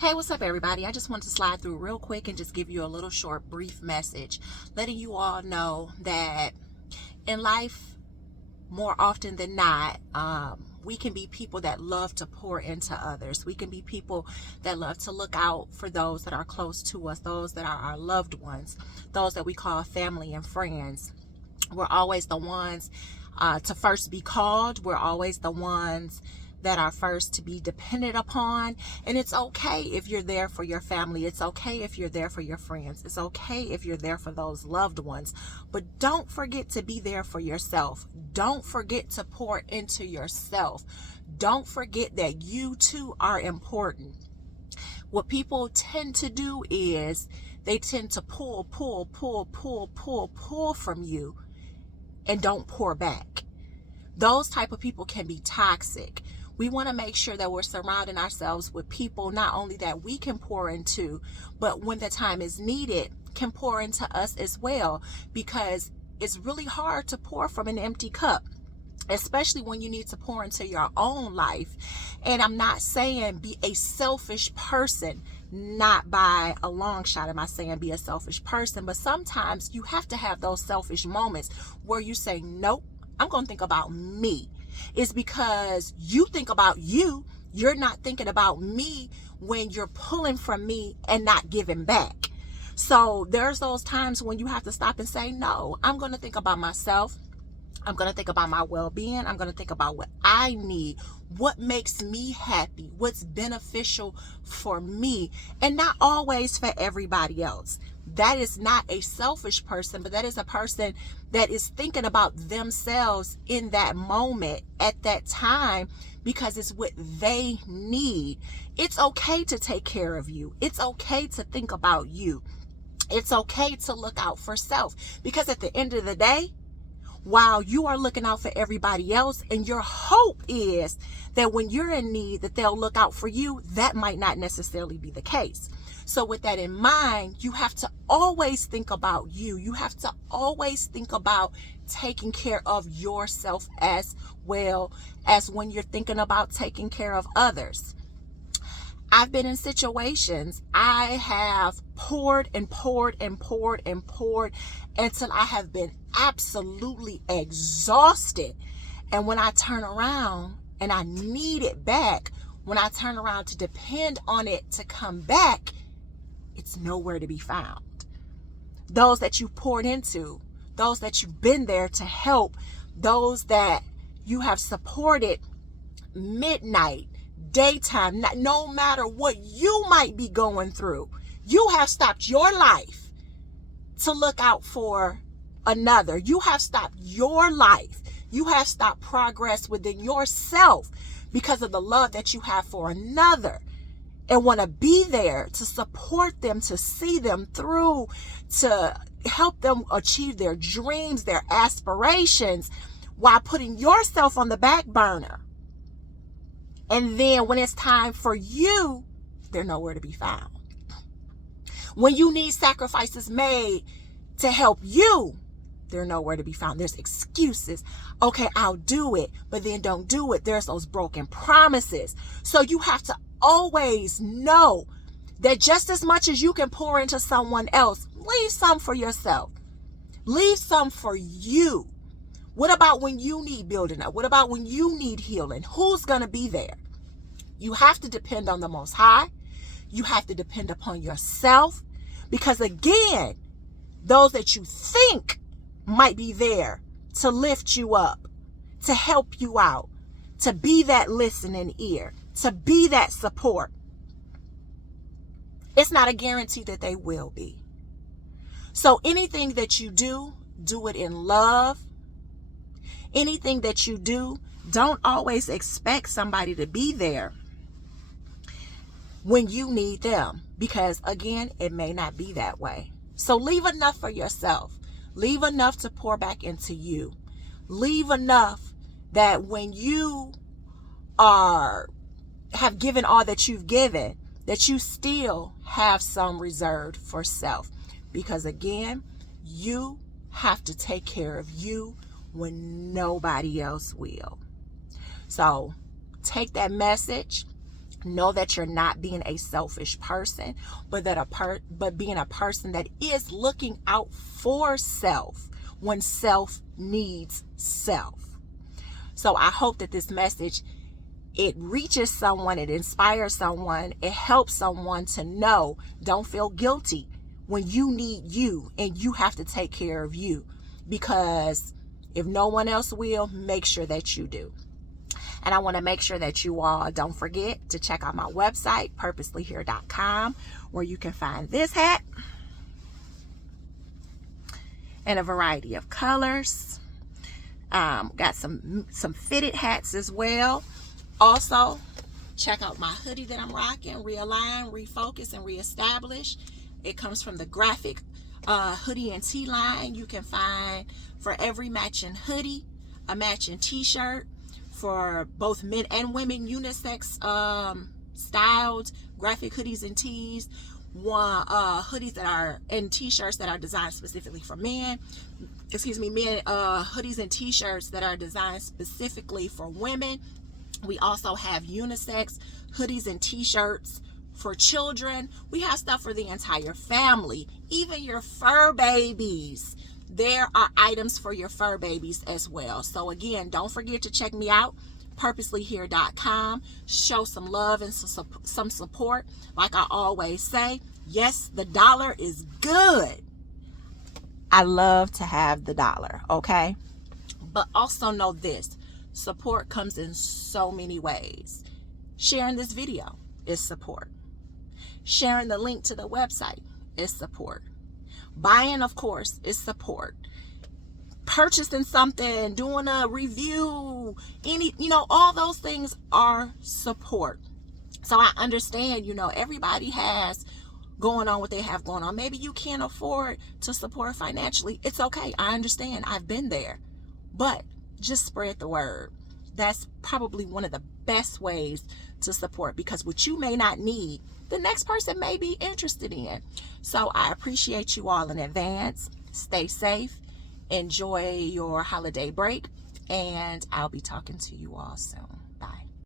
Hey, what's up, everybody? I just want to slide through real quick and just give you a little short, brief message, letting you all know that in life, more often than not, we can be people that love to pour into others. We can be people that love to look out for those that are close to us, those that are our loved ones, those that we call family and friends. We're always the ones to first be called. We're always the ones that are first to be depended upon. And it's okay if you're there for your family. It's okay if you're there for your friends. It's okay if you're there for those loved ones. But don't forget to be there for yourself. Don't forget to pour into yourself. Don't forget that you too are important. What people tend to do is they tend to pull from you and don't pour back. Those type of people can be toxic. We want to make sure that we're surrounding ourselves with people not only that we can pour into, but when the time is needed, can pour into us as well, because it's really hard to pour from an empty cup, especially when you need to pour into your own life. And I'm not saying be a selfish person, not by a long shot am I saying be a selfish person, but sometimes you have to have those selfish moments where you say, nope, I'm going to think about me. It's because you think about you. You're not thinking about me when you're pulling from me and not giving back. So there's those times when you have to stop and say, no, I'm going to think about myself. I'm going to think about my well-being. I'm going to think about what I need, what makes me happy, what's beneficial for me, and not always for everybody else. That is not a selfish person, but that is a person that is thinking about themselves in that moment at that time, because it's what they need. It's okay to take care of you. It's okay to think about you. It's okay to look out for self, because at the end of the day, while you are looking out for everybody else, and your hope is that when you're in need that they'll look out for you, that might not necessarily be the case. So with that in mind, you have to always think about you. You have to always think about taking care of yourself as well as when you're thinking about taking care of others. I've been in situations, I have poured until I have been absolutely exhausted. And when I turn around and I need it back, when I turn around to depend on it to come back, it's nowhere to be found. Those that you poured into, those that you've been there to help, those that you have supported midnight, daytime, no matter what you might be going through, you have stopped your life to look out for another. You have stopped your life. You have stopped progress within yourself because of the love that you have for another, and want to be there to support them, to see them through, to help them achieve their dreams, their aspirations, while putting yourself on the back burner. And then when it's time for you, they're nowhere to be found. When you need sacrifices made to help you, they're nowhere to be found. There's excuses. Okay, I'll do it, but then don't do it. There's those broken promises. So you have to always know that just as much as you can pour into someone else, leave some for yourself. Leave some for you. What about when you need building up? What about when you need healing? Who's going to be there? You have to depend on the Most High. You have to depend upon yourself, because again, those that you think might be there to lift you up, to help you out, to be that listening ear, to be that support, it's not a guarantee that they will be. So anything that you do, do it in love. Anything that you do, don't always expect somebody to be there when you need them, because again, it may not be that way. So leave enough for yourself. Leave enough to pour back into you. Leave enough that when you have given all that you've given, that you still have some reserved for self. Because again, you have to take care of you when nobody else will. So take that message, Know that you're not being a selfish person, but being a person that is looking out for self when self needs self. So I hope that this message, it reaches someone, it inspires someone, it helps someone to know, don't feel guilty when you need you and you have to take care of you, because if no one else will, make sure that you do. And I want to make sure that you all don't forget to check out my website, purposelyhere.com, where you can find this hat in a variety of colors. Got some fitted hats as well. Also, check out my hoodie that I'm rocking, Realign, Refocus, and Reestablish. It comes from the Graphic hoodie and tee line. You can find for every matching hoodie, a matching t-shirt, for both men and women, unisex styled graphic hoodies and tees. Hoodies that are and t-shirts that are designed specifically for men. Hoodies and t-shirts that are designed specifically for women. We also have unisex hoodies and t-shirts for children. We have stuff for the entire family, even your fur babies. There are items for your fur babies as well. So again, don't forget to check me out, purposelyhere.com. Show some love and some support. Like I always say, yes, the dollar is good. I love to have the dollar, okay? But also know this, support comes in so many ways. Sharing this video is support. Sharing the link to the website is support. Buying, of course, is support. Purchasing something, doing a review, all those things are support. So I understand, everybody has going on what they have going on. Maybe you can't afford to support financially. It's okay. I understand. I've been there. But just spread the word. That's probably one of the best ways to support, because what you may not need, the next person may be interested in. So I appreciate you all in advance. Stay safe. Enjoy your holiday break. And I'll be talking to you all soon.